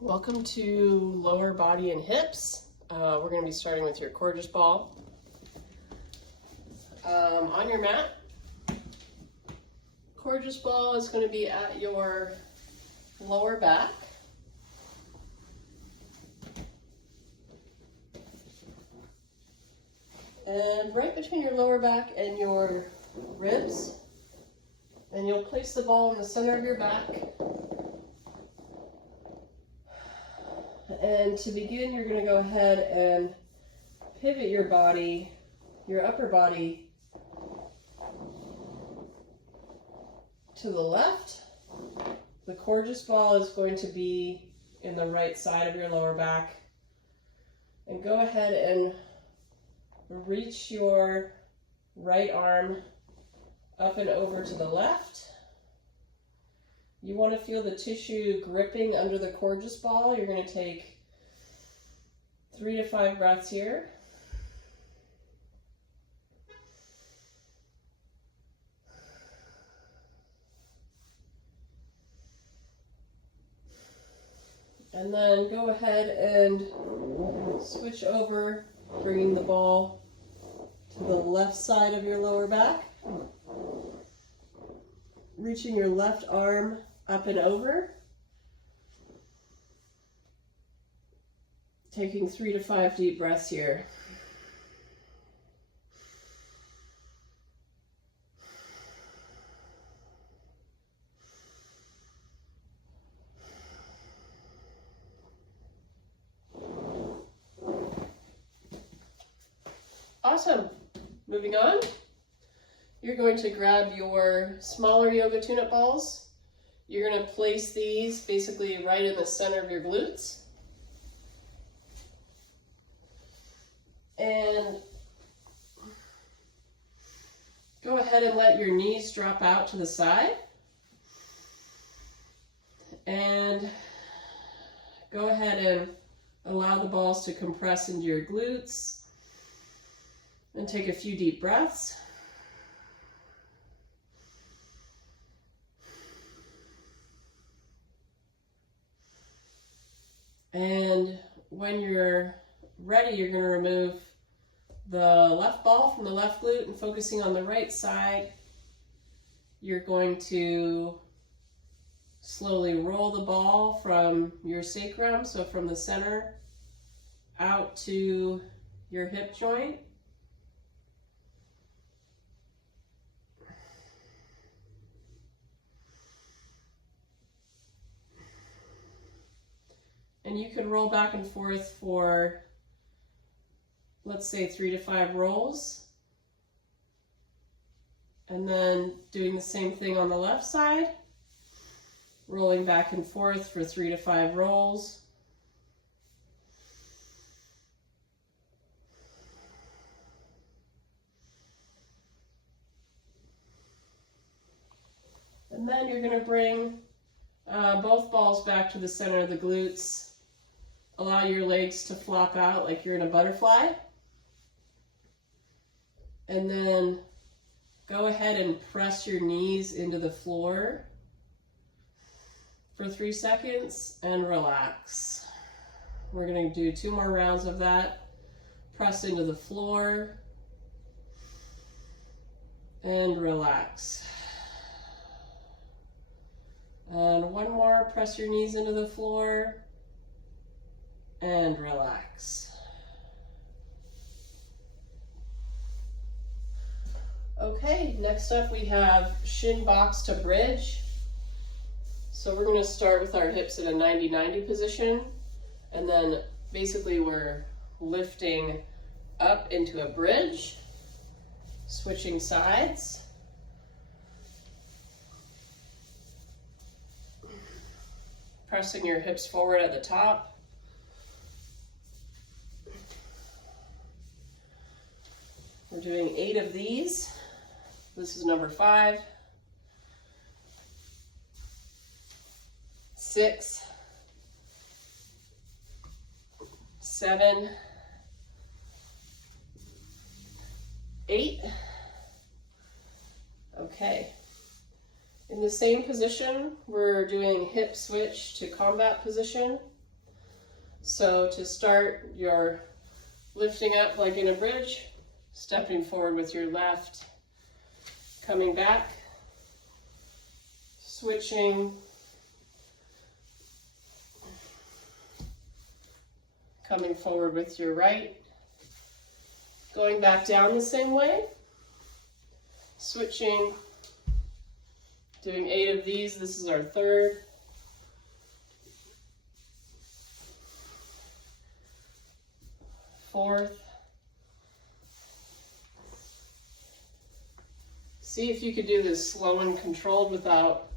Welcome to lower body and hips. We're going to be starting with your Coregeous ball. On your mat, Coregeous ball is going to be at your lower back. And right between your lower back and your ribs. And you'll place the ball in the center of your back. And to begin, you're going to go ahead and pivot your body, your upper body, to the left. The Coregeous ball is going to be in the right side of your lower back. And go ahead and reach your right arm up and over to the left. You want to feel the tissue gripping under the Coregeous ball. You're going to take 3 to 5 breaths here. And then go ahead and switch over, bringing the ball to the left side of your lower back. Reaching your left arm up and over. Taking 3 to 5 deep breaths here. Awesome. Moving on. You're going to grab your smaller yoga tune-up balls. You're going to place these basically right in the center of your glutes. And go ahead and let your knees drop out to the side. And go ahead and allow the balls to compress into your glutes. And take a few deep breaths. And when you're ready, you're going to remove the left ball from the left glute and focusing on the right side. You're going to slowly roll the ball from your sacrum, so from the center out to your hip joint. And you can roll back and forth for, let's say, 3 to 5 rolls. And then doing the same thing on the left side, rolling back and forth for 3 to 5 rolls. And then you're going to bring both balls back to the center of the glutes. Allow your legs to flop out like you're in a butterfly. And then go ahead and press your knees into the floor for 3 seconds and relax. We're going to do 2 more rounds of that. Press into the floor and relax. And 1 more, press your knees into the floor and relax. Okay, next up we have shin box to bridge. So we're going to start with our hips in a 90-90 position, and then basically we're lifting up into a bridge, switching sides. Pressing your hips forward at the top. We're doing 8 of these. This is number 5, 6, 7, 8. Okay. In the same position, we're doing hip switch to combat position. So to start, you're lifting up like in a bridge, stepping forward with your left, coming back, switching, coming forward with your right, going back down the same way, switching, doing 8 of these. This is our third. Fourth. See if you could do this slow and controlled without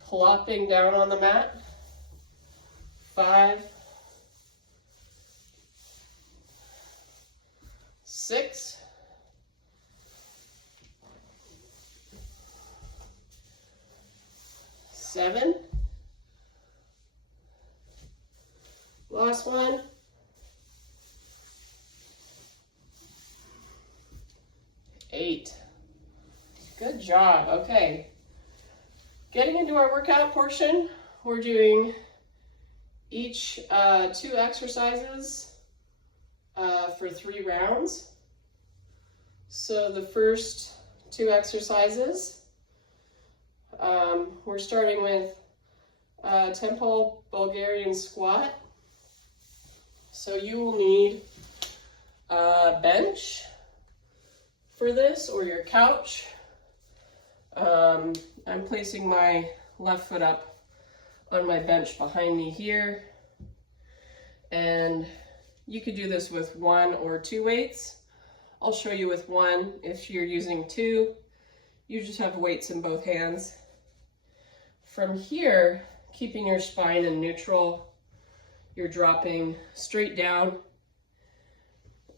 plopping down on the mat. 5, 6, 7, last one, 8. Good job. Okay. Getting into our workout portion, we're doing each 2 exercises for 3 rounds. So the first 2 exercises, we're starting with tempo Bulgarian squat. So you will need a bench for this, or your couch. I'm placing my left foot up on my bench behind me here, and you could do this with 1 or 2 weights. I'll show you with 1. If you're using 2, you just have weights in both hands. From here, keeping your spine in neutral, you're dropping straight down,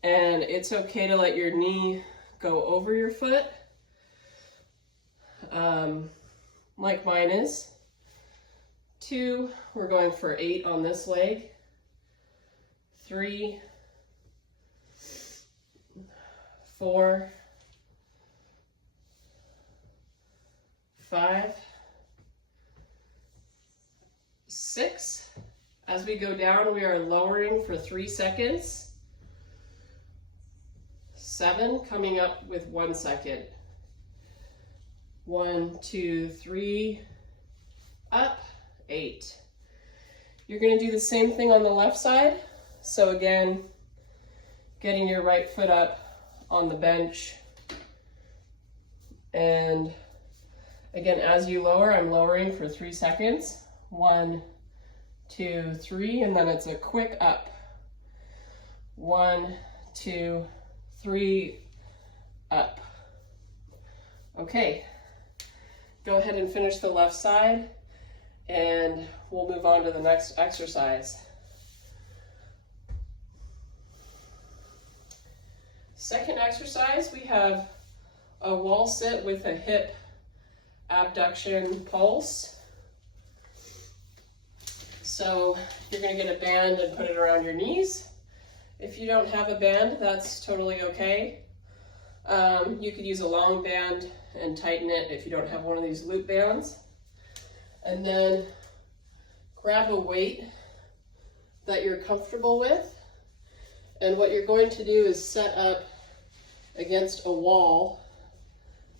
and it's okay to let your knee go over your foot, like mine is. 2, we're going for 8 on this leg. 3, 4, 5, 6. As we go down, we are lowering for 3 seconds. 7, coming up with 1 second. 1, 2, 3, up, 8. You're going to do the same thing on the left side. So again, getting your right foot up on the bench. And again, as you lower, I'm lowering for 3 seconds. 1, 2, 3, and then it's a quick up. 1, 2, 3, up. Okay, go ahead and finish the left side, and we'll move on to the next exercise. Second exercise, we have a wall sit with a hip abduction pulse. So you're going to get a band and put it around your knees. If you don't have a band, that's totally okay. You could use a long band and tighten it if you don't have one of these loop bands. And then grab a weight that you're comfortable with. And what you're going to do is set up against a wall.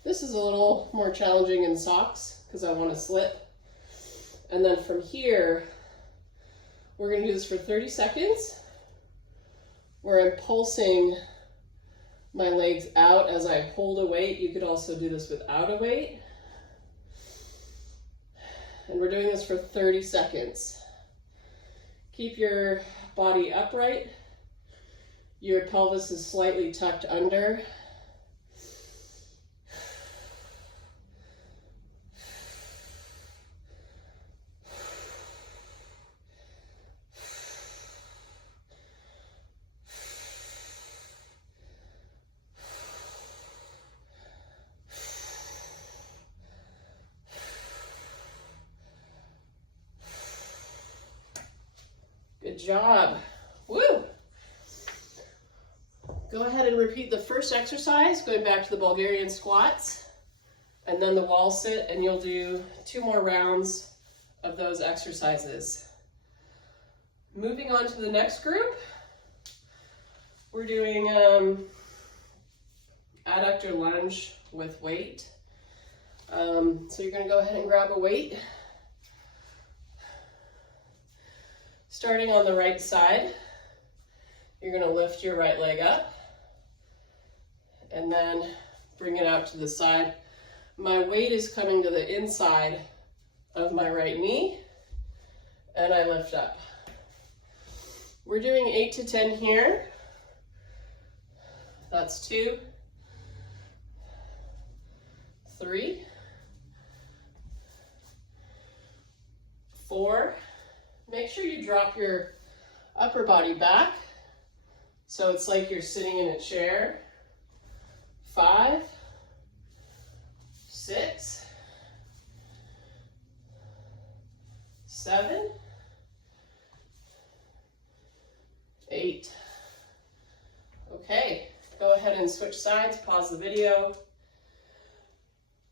This is a little more challenging in socks because I want to slip. And then from here, we're going to do this for 30 seconds, where I'm pulsing my legs out as I hold a weight. You could also do this without a weight. And we're doing this for 30 seconds. Keep your body upright. Your pelvis is slightly tucked under. Good job. Woo! Go ahead and repeat the first exercise, going back to the Bulgarian squats, and then the wall sit, and you'll do 2 more rounds of those exercises. Moving on to the next group, we're doing adductor lunge with weight. So you're gonna go ahead and grab a weight. Starting on the right side, you're gonna lift your right leg up and then bring it out to the side. My weight is coming to the inside of my right knee and I lift up. We're doing 8 to 10 here. That's 2, 3, 4. Make sure you drop your upper body back so it's like you're sitting in a chair. 5, 6, 7, 8. Okay, go ahead and switch sides, pause the video.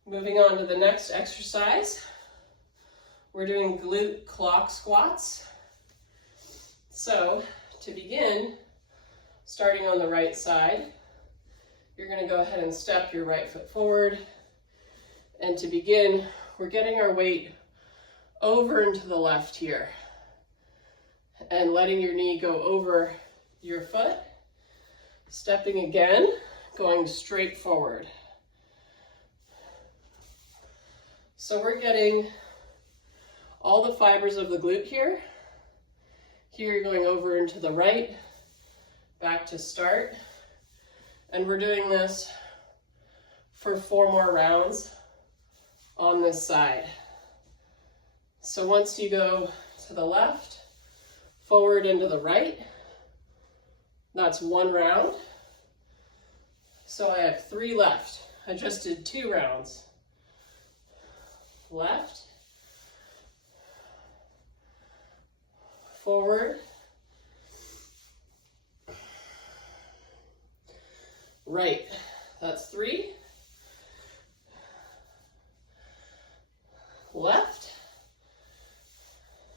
Moving on to the next exercise. We're doing glute clock squats. So to begin, starting on the right side, you're going to go ahead and step your right foot forward. And to begin, we're getting our weight over into the left here and letting your knee go over your foot. Stepping again, going straight forward. So we're getting all the fibers of the glute here. Here you're going over into the right, back to start. And we're doing this for 4 more rounds on this side. So once you go to the left, forward into the right, that's 1 round. So I have 3 left. I just did 2 rounds. Left, forward, right, that's 3, left,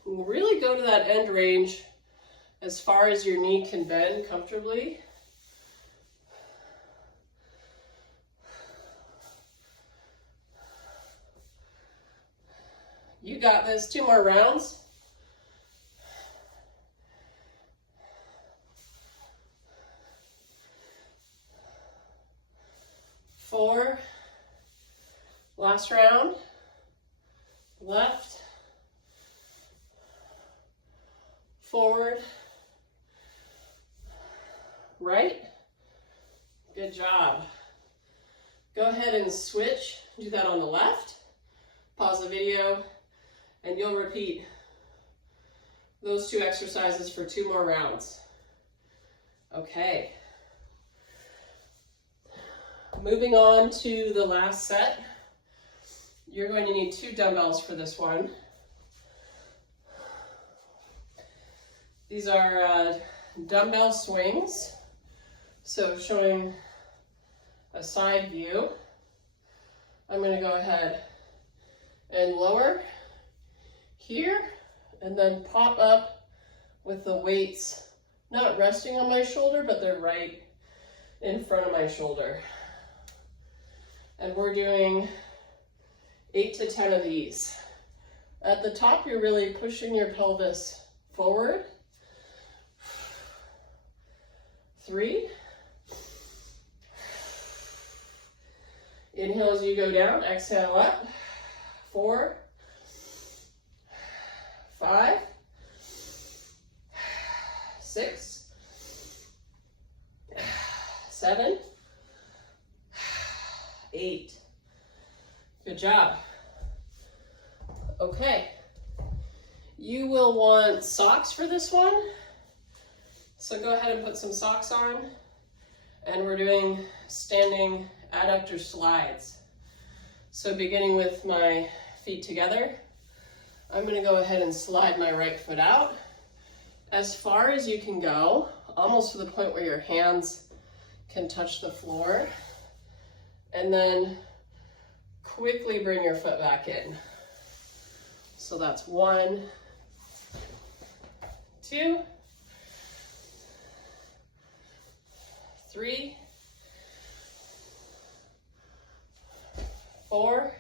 and really go to that end range as far as your knee can bend comfortably. You got this. 2 more rounds. Four. Last round. Left. Forward. Right. Good job. Go ahead and switch. Do that on the left. Pause the video. And you'll repeat those 2 exercises for 2 more rounds. Okay. Moving on to the last set. You're going to need 2 dumbbells for this one. These are dumbbell swings. So showing a side view. I'm going to go ahead and lower here, and then pop up with the weights not resting on my shoulder, but they're right in front of my shoulder. And we're doing 8 to 10 of these. At the top, you're really pushing your pelvis forward. 3. Inhale as you go down, exhale up. 4, 5, 6, 7, 8. Good job. Okay. You will want socks for this one. So go ahead and put some socks on. And we're doing standing adductor slides. So beginning with my feet together, I'm going to go ahead and slide my right foot out as far as you can go, almost to the point where your hands can touch the floor. And then quickly bring your foot back in. So that's 1, 2, 3, 4,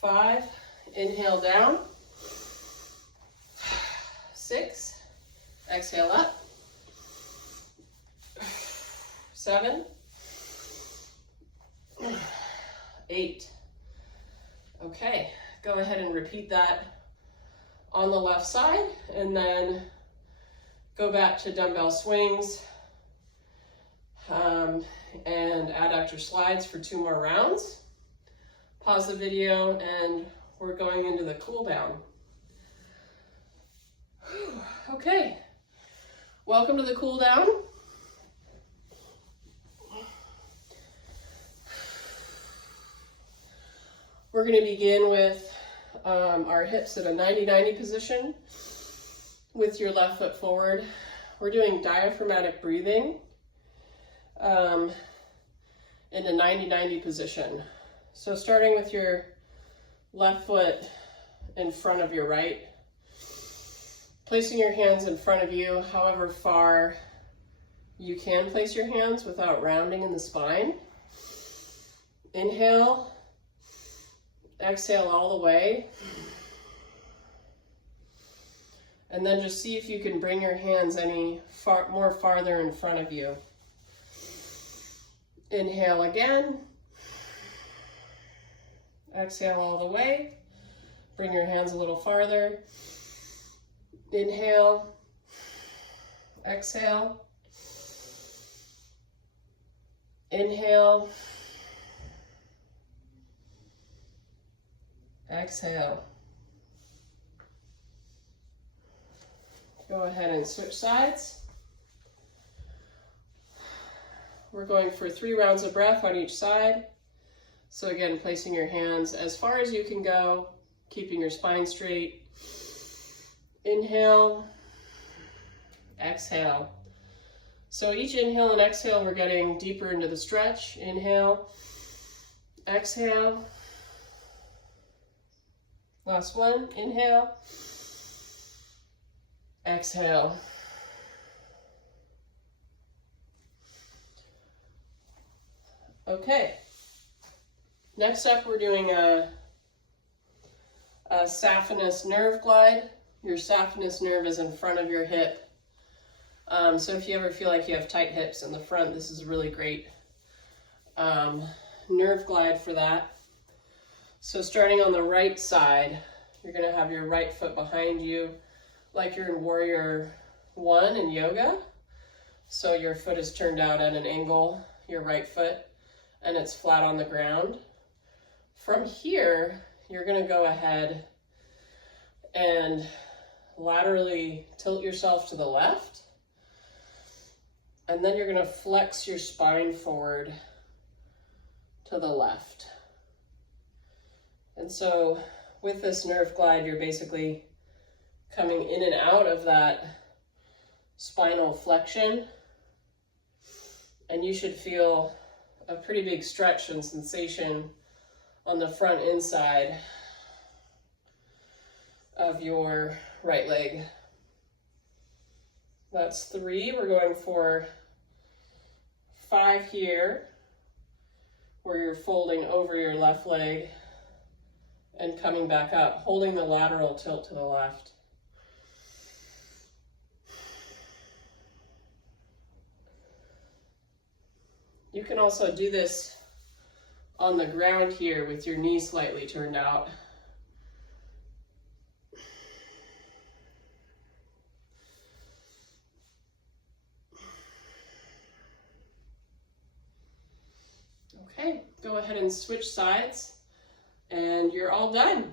5, inhale down, 6, exhale up, 7, 8. Okay, go ahead and repeat that on the left side, and then go back to dumbbell swings and adductor slides for 2 more rounds. Pause the video, and we're going into the cool down. Okay, welcome to the cool down. We're going to begin with our hips at a 90-90 position with your left foot forward. We're doing diaphragmatic breathing in a 90-90 position. So starting with your left foot in front of your right, placing your hands in front of you, however far you can place your hands without rounding in the spine. Inhale, exhale all the way. And then just see if you can bring your hands any more farther in front of you. Inhale again. Exhale all the way. Bring your hands a little farther. Inhale. Exhale. Inhale. Exhale. Go ahead and switch sides. We're going for 3 rounds of breath on each side. So again, placing your hands as far as you can go, keeping your spine straight. Inhale, exhale. So each inhale and exhale, we're getting deeper into the stretch. Inhale, exhale. Last one, inhale, exhale. Okay, next up we're doing a saphenous nerve glide. Your saphenous nerve is in front of your hip. So if you ever feel like you have tight hips in the front, this is a really great nerve glide for that. So starting on the right side, you're going to have your right foot behind you like you're in Warrior One in yoga. So your foot is turned out at an angle, your right foot, and it's flat on the ground. From here, you're going to go ahead and laterally tilt yourself to the left. And then you're going to flex your spine forward to the left. And so with this nerve glide, you're basically coming in and out of that spinal flexion. And you should feel a pretty big stretch and sensation on the front inside of your right leg. That's 3. We're going for 5 here, where you're folding over your left leg and coming back up, holding the lateral tilt to the left. You can also do this on the ground here with your knee slightly turned out. Okay, go ahead and switch sides, and you're all done.